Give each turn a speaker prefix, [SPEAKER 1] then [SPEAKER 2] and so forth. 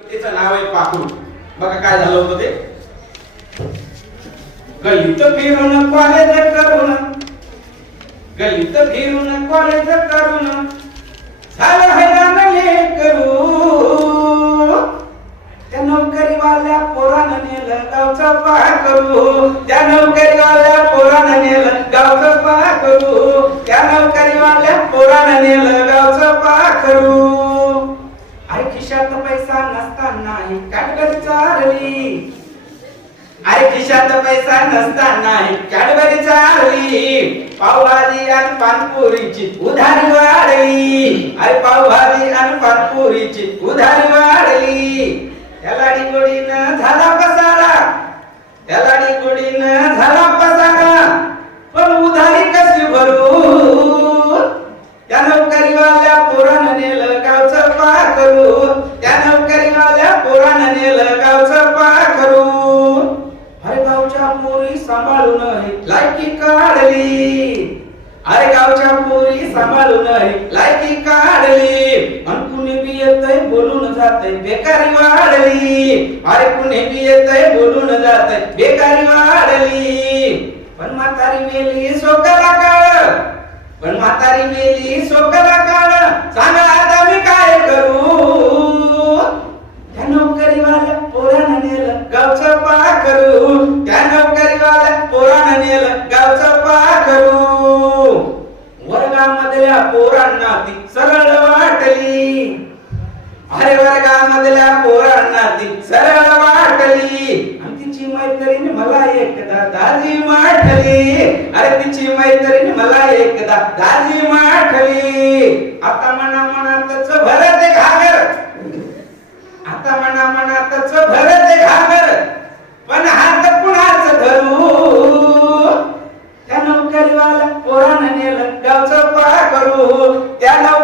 [SPEAKER 1] त्याचं नाव आहे पाखरू बघा काय झालं होतं ते. गलित फिरून कॉलेज करून. गलित फिरून कॉलेज करून. झालं हैराण करू त्या नोकरीवाल्या पोरानं नेलं गावचा पाहा करू. त्या नोकरीवाल्या नाही. कॅडबरी चारली आई खिशात पैसा नसताना कॅडबरी चारली पावभाजी आणि पानपुरीची उधारी वाढली आई पावभाजी आणि पानपुरीची उधारी वाढली त्याला गोडीनं झाला पसारा त्याला गोडीनं झाला पसारा पण उधारी कशी भरू त्या नोकरीवाल्या पोरानं नेलं गावचं पाखरू त्या नोकरीवाल्या पोरानं नेलं गावचं पाखरू अरे गावच्या पोरी सांभाळून लायकी काढली. अरे गावच्या पोरी सांभाळून लायकी काढली. आणि कुणी बी येतय बोलून जातय बेकारी वाढली. अरे कुणी बी येतय बोलून जातय बेकारी वाढली. पण म्हातारी मेली सोकाला काळ. पण म्हातारी मेली सोकला काळ. सांगा आता मी काय करू? त्या नोकरीवाल्या पोरानं नेलं गावचं पाखरू. त्या पोरांना ती सरळ वाटली. अरे वर्गामधल्या पोरांना ती सरळ वाटली. आणि तिची मैत्रीण मला एकदा दाजी माठली अरे तिची मैत्रीण मला एकदा दाजी माठली आता मना मनातच भर घागर आता मना मनातच भरत घागर पण हात कुणाच धरू त्या नोकरीवाल्या पोरानं नेलं गावचं